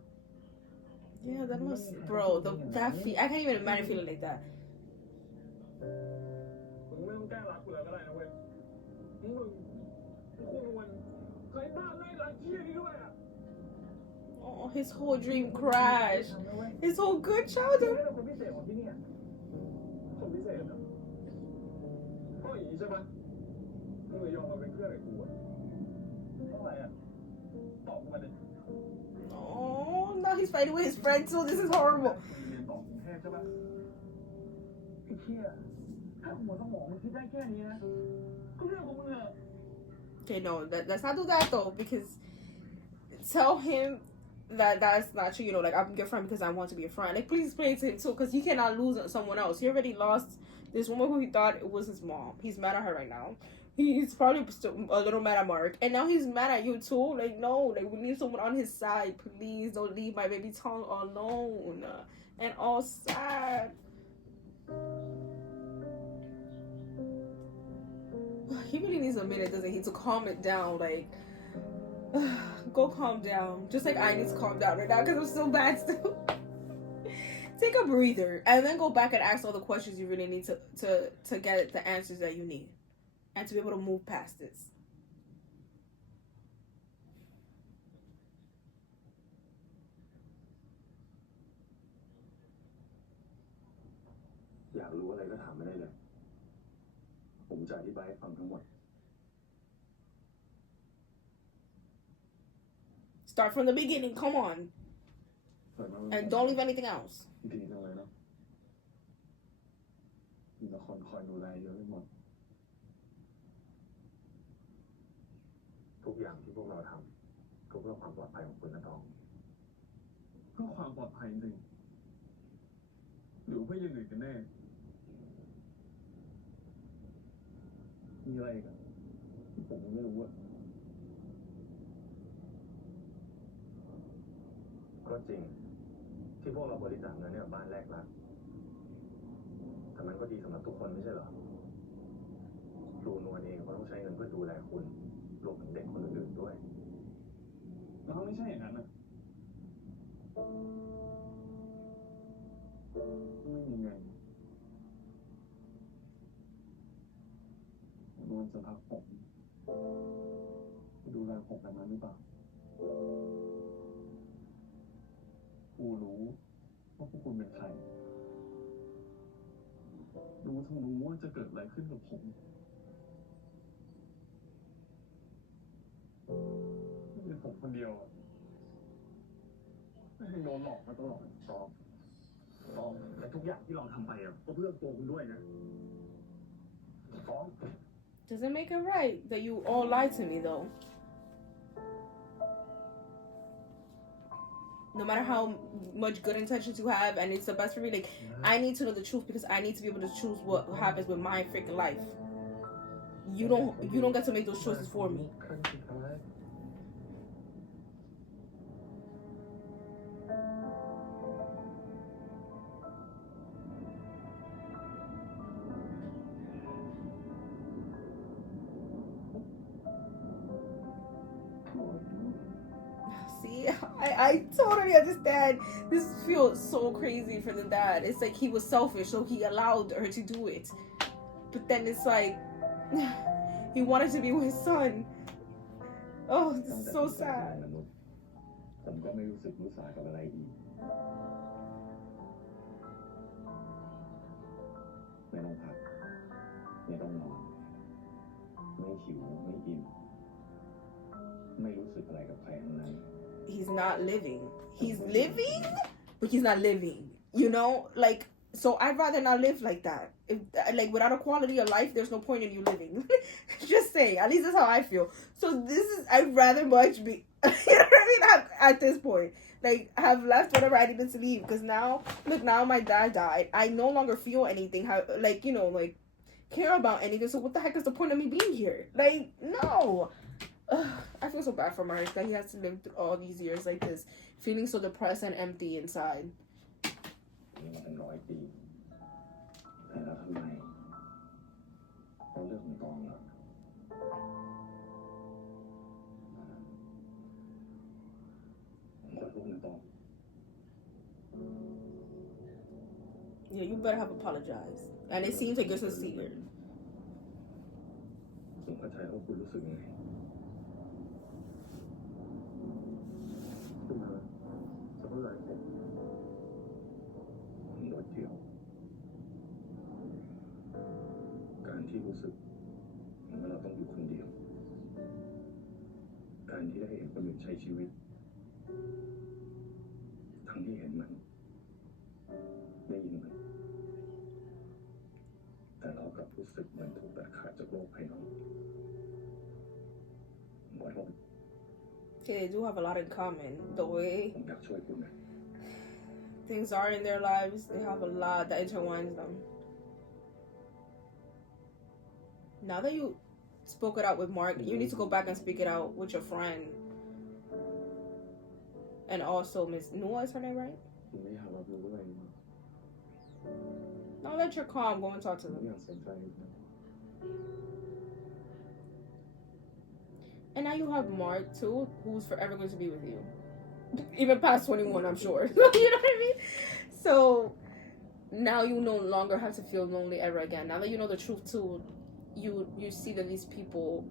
Yeah, that must, bro. That feel, I can't even imagine feeling like that. มึงไม่ต้องแกล้งรักกูแล้วก็ได้นะเว้ยมึงคุณมันเคยบ้าไล่รักเหี้ยนี่ด้วยอ่ะ Oh, his whole dream crashed. His whole good childhood. คนพิเศษของที่นี่คนพิเศษอ่ะก็อย่างนี้ใช่ปะมึงเลยยอมมาเป็นเพื่อนกับกูอ่ะเท่าไหร่อ่ะตอบมาดิ Oh, now he's fighting with his friend too. This is horrible. เรียนต่อกรุงเทพใช่ปะไอ้เหี้ยถ้าหัวสมองมึงคิดได้แค่นี้นะก็เรื่องของมึงอะ Okay, no, let's not do that though, because tell him that that's not true. You know, like I'm your friend because I want to be a friend. Like please explain to him too, because he cannot lose someone else. He already lost this woman who he thought it was his mom. He's mad at her right now. He's probably still a little mad at Mark, and now he's mad at you too. Like no, like we need someone on his side. Please don't leave my baby Tong alone and all sad. He really needs a minute, doesn't he, to calm it down? Like, go calm down. Just like I need to calm down right now because I'm so bad still. Take a breather and then go back and ask all the questions you really need to get the answers that you need and to be able to move past this. อยากรู้อะไรก็ถามไม่ได้เลย ผมจะอธิบายให้ฟังทั้งหมด Start from the beginning. Come on. And don't leave anything else. ดีจังเลยเนาะมีแต่คนคอยดูแลเยอะไปหมด ทุกอย่างที่พวกเราทำก็เพื่อความปลอดภัยของคุณนะตองเพื่อความปลอดภัยจริงหรือเพื่อยังอื่นกันแน่ อะไรอีกันผมยังไม่รู้อะก็จริงที่พวกเราบริจาคเงินเนี่ยบ้านแรกรักแต่มันก็ดีสำหรับทุกคนไม่ใช่เหรอครูนวลเองเขาต้องใช้เงินเพื่อดูแลคุณรวมถึงเด็กคนอื่นๆด้วยแล้วไม่ใช่อย่างนั้นนะไม่มีเงินนวลจะรักผมดูแลผมแบบนั้นหรือเปล่าครูรู้ว่าพวกคุณเป็นใครรู้ทั้งรู้ว่าจะเกิดอะไรขึ้นกับผมไม่เป็นผมคนเดียวไม่ให้โดนหลอกมาตลอดตองและทุกอย่างที่เราทำไปอ่ะก็เพื่อตัวคุณด้วยนะตอง Doesn't make it right that you all lied to me though. No matter how much good intentions you have, and it's the best for me, like, I need to know the truth because I need to be able to choose what happens with my freaking life. You don't get to make those choices for me. See, I totally understand. This feels so crazy for the dad. It's like he was selfish, so he allowed her to do it. But then it's like he wanted to be with his son. Oh, this is so sad. ผมก็ไม่รู้สึกรู้สากับอะไรอีกไม่ต้องพักไม่ต้องนอนไม่หิวไม่อิ่มไม่รู้สึกอะไรกับใครทั้งนั้น He's not living. He's living, but he's not living. You know, like, so I'd rather not live like that. If, like, without a quality of life, there's no point in you living. Just say, at least that's how I feel. So I'd rather much be, you know what I mean? At this point, like, have left whatever I needed to leave. Because now, look, now my dad died. I no longer feel anything, like, you know, like, care about anything. So what the heck is the point of me being here? Like, no. I feel so bad for Mark that he has to live through all these years like this, feeling so depressed and empty inside. นี่มาเป็น100 ปีแต่แล้วทำไมเพราะเรื่องของตองเหรอผมขอโทษนะตอง Yeah, you better have apologized. And it seems like you're sincere. ผมเข้าใจว่าคุณรู้สึกยังไงขึ้นมาจะเมื่อไหร่ผมโดดเดี่ยวการที่รู้สึกว่าเราต้องอยู่คนเดียวการที่ได้เห็นคนอื่นใช้ชีวิตทั้งที่เห็นมันได้ยินมันแต่เรากลับรู้สึกเหมือนถูกตัดขาดจากโลกภายนอกขอโทษ Okay, they do have a lot in common. The way ผมอยากช่วยคุณนะ things are in their lives, they have a lot that intertwines them. Now that you spoke it out with Mark, you need to go back and speak it out with your friend. And also Miss Noah, is her name right? คุณไม่อยากรับรู้อะไร Now that you're calm, go and talk to ผม them. อยากสนใจนะ And now you have Mark too, who's forever going to be with you. Even past 21, I'm sure. You know what I mean? So now you no longer have to feel lonely ever again. Now that you know the truth too, you see that these people,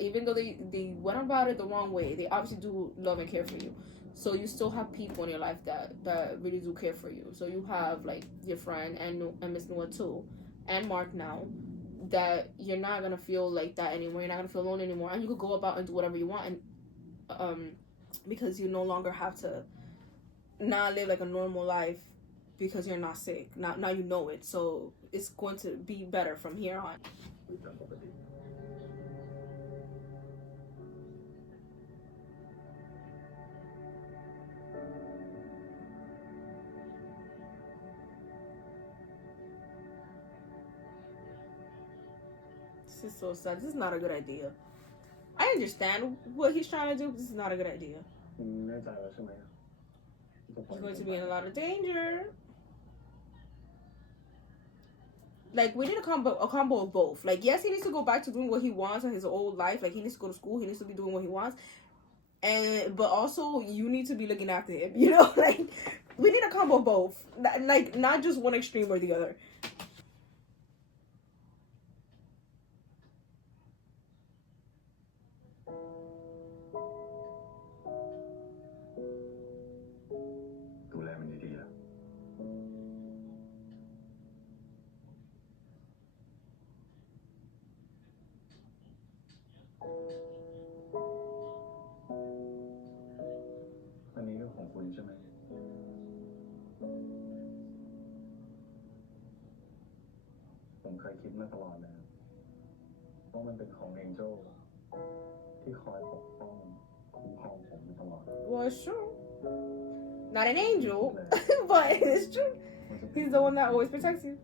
even though they went about it the wrong way, they obviously do love and care for you. So you still have people in your life that really do care for you. So you have like your friend and Miss Noah too, and Mark now, that you're not gonna feel like that anymore. You're not gonna feel lonely anymore, and you could go about and do whatever you want, and because you no longer have to not live like a normal life because you're not sick. Now you know it, so it's going to be better from here on. คุยตามปกติ So is so sad. This is not a good idea. I understand what he's trying to do, but this is not a good idea. แน่ใจแล้วใช่ไหม He's going to be in a lot of danger. Like, we need a combo of both. Like, yes, he needs to go back to doing what he wants in his old life. Like, he needs to go to school. He needs to be doing what he wants. But also, you need to be looking after him. You know, like, we need a combo of both. Like, not just one extreme or the other. ดูแลมันดีๆล่ะอันนี้ก็ของคุณใช่ไหมผมเคยคิดมาตลอดนะว่ามันเป็นของเองโจ้ที่คอยปกป้องคุ้มครองผมตลอด Well, it's true. Not an angel, but it's true. He's the one that always protects you.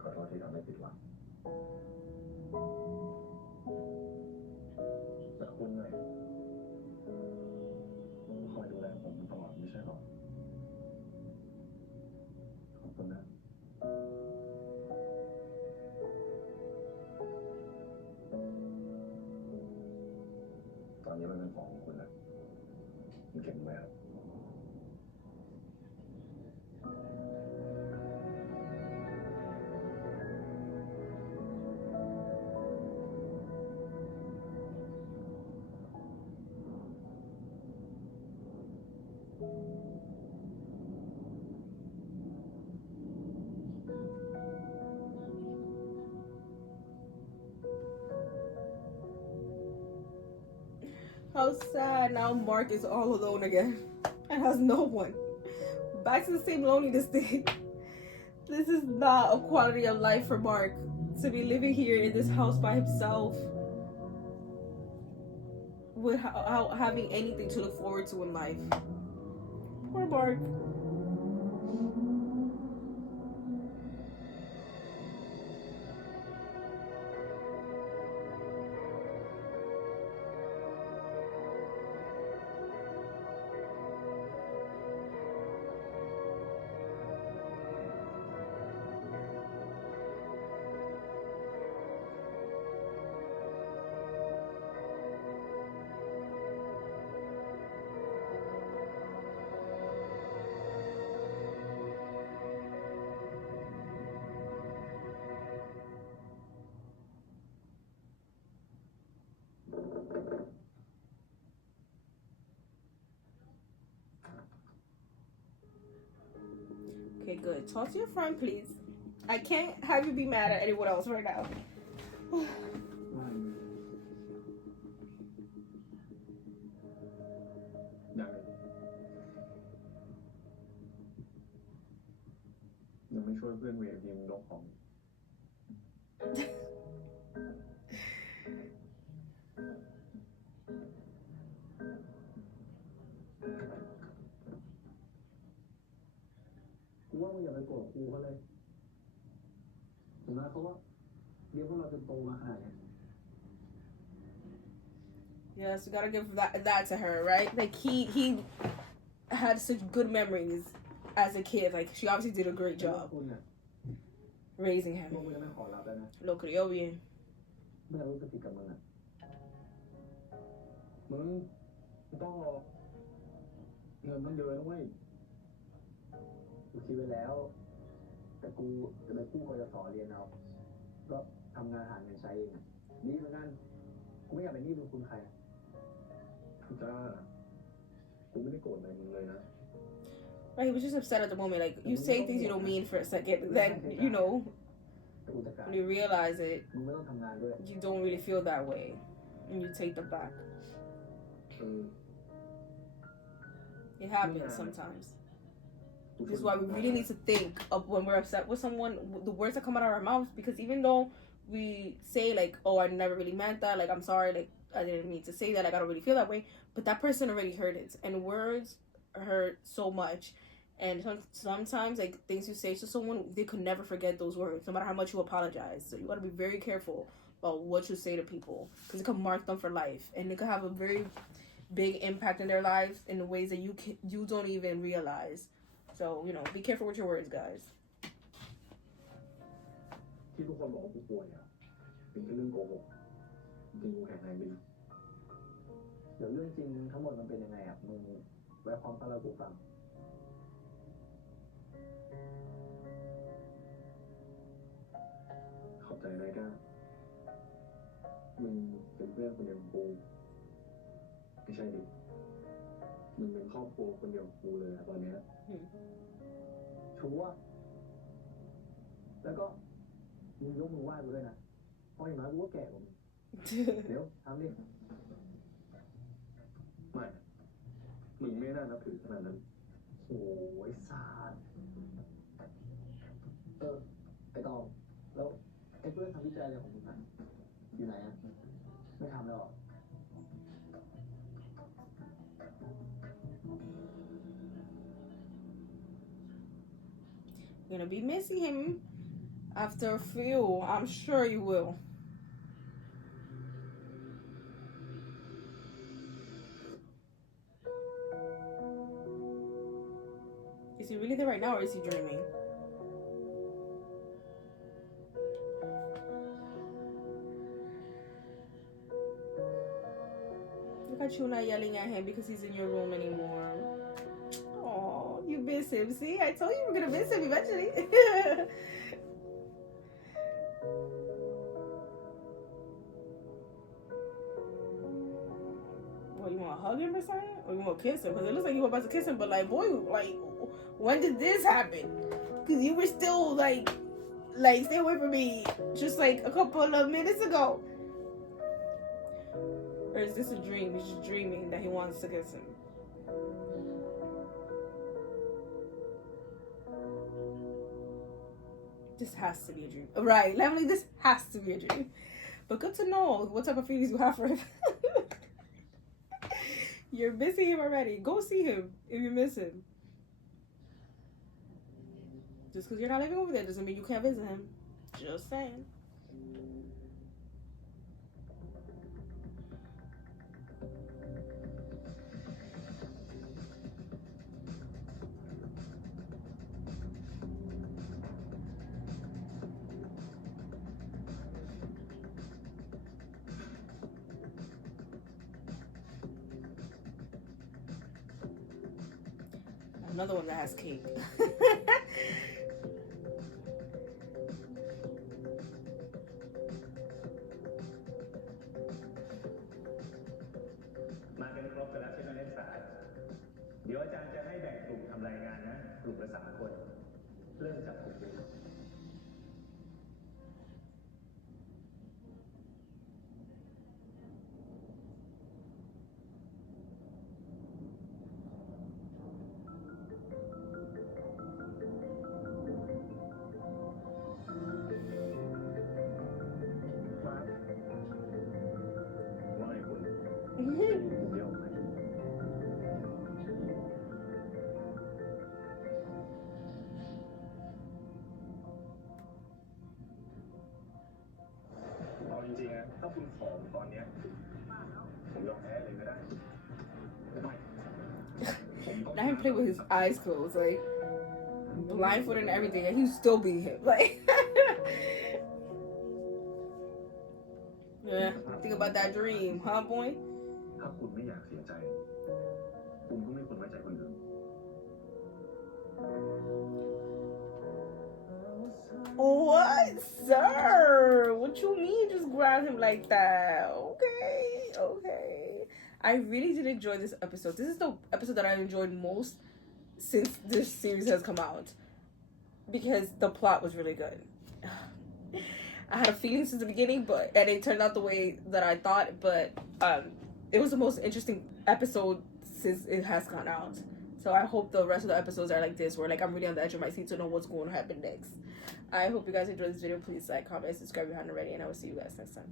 ขอโทษที่ทำให้ผิดหวังแต่คุณเนี่ยคอยดูแลผมตลอดไม่ใช่หรอขอบคุณนะตอนนี้มันเป็นของคุณนะคุณเก็บไว้ครับ How sad. Now Mark is all alone again and has no one. Back to the same loneliness thing. This is not a quality of life for Mark to be living here in this house by himself without having anything to look forward to in life. Poor Mark. Okay, good. Talk to your friend, please. I can't have you be mad at anyone else right now. ยังไม่ช่วยเพื่อนเวรทีมลบของกูว่ามึงอย่าไปโกรธครูเขาเลยถึงแม้เขาว่าเลี้ยงพวกเราจนโตมาขนาดนี้ Yes, we gotta give that to her, right? Like he had such good memories as a kid. Like she obviously did a great job raising him. ลูกมึงยังไม่ขอรับแล้วนะ Lo crió bien. ไม่รู้จะผิดกับมึงอ่ะมึงไม่ต้องรอเงินมันเยอะนะเว้ยกูคิดไว้แล้วแต่กูจะไปกู้กยศเรียนเอาก็ทำงานหาเงินใช้เองดีเหมือนกันกูไม่อยากเป็นหนี้บุญคุณใครจ้ากูไม่ได้โกรธอะไรมึงเลยนะ Right, he was just upset at the moment. Like you say things you don't mean for a second, then you know when you realize it, มึงไม่ต้องทำงานด้วย you don't really feel that way, and you take them back. It happens sometimes. This is why we really need to think of when we're upset with someone, the words that come out of our mouths, because even though we say like, oh, I never really meant that, like, I'm sorry, like, I didn't mean to say that, like, I don't really feel that way, but that person already heard it, and words hurt so much, And sometimes, like, things you say to someone, they could never forget those words, no matter how much you apologize. So you gotta be very careful about what you say to people, because it can mark them for life, and it could have a very big impact in their lives in ways that you don't even realize. So, you know, be careful with your words, guys. ที่ทุกคนบอกว่ากูป่วยอ่ะเป็นแค่เรื่องโกหกจริงกูแข็งแรงดีเดี๋ยวเรื่องจริงทั้งหมดมันเป็นยังไงอ่ะมึงแวะความก็เล่ากูฟังขอบใจนะก้ามึงเป็นเพื่อนคนเดียวของกูไม่ใช่ดิมึงเป็นครอบครัวคนเดียวของกูเลยอะตอนเนี้ยชัวร์แล้วก็มึงยกมือไหว้กูด้วยนะเพราะอย่างน้อยกูก็แก่กว่ามึงเดี๋ยวทำดิไม่มึงไม่น่านับถือขนาดนั้นโอ้ยสาดไอ้ตองแล้วไอ้เพื่อนทำวิจัยอะไรของมึงอ่ะอยู่ไหนอ่ะไม่ทำแล้วหรอ You're gonna be missing him after a few. I'm sure you will. Is he really there right now, or is he dreaming? Look at you not yelling at him because he's in your room anymore. Oh, you miss him. See, I told you you were gonna miss him eventually. What, you want to hug him or something? Or you want to kiss him? Because it looks like you were about to kiss him, but like, boy, like, when did this happen? Because you were still like, stay away from me just like a couple of minutes ago. Or is this a dream? He's just dreaming that he wants to kiss him. This has to be a dream. Right, Lemony, this has to be a dream. But good to know what type of feelings you have for him. You're missing him already. Go see him if you miss him. Just because you're not living over there doesn't mean you can't visit him. Just saying. Another one that has cake. มากันครบกันแล้วใช่ไหมนักศึกษาเดี๋ยวอาจารย์จะให้แบ่งกลุ่มทำรายงานนะกลุ่มละ3 คนเริ่มจากกลุ่มนี้จริงๆนะถ้าคุณขอตอนนี้ผมยอมแพ้เลยก็ได้ไม่ Let him play with his eyes closed, like blindfolded and everything, and he's still being hit. Like, yeah, think about that dream, huh, boy? ถ้าคุณไม่อยากเสียใจคุณก็ไม่ควรไว้ใจคนอื่น What, sir? What you mean just grab him like that? Okay. I really did enjoy this episode. This is the episode that I enjoyed most since this series has come out, because the plot was really good. I had a feeling since the beginning, and it turned out the way that I thought, but it was the most interesting episode since it has gone out. So I hope the rest of the episodes are like this, where like I'm really on the edge of my seat to know what's going to happen next. I hope you guys enjoyed this video. Please like, comment, subscribe if you haven't already, and I will see you guys next time.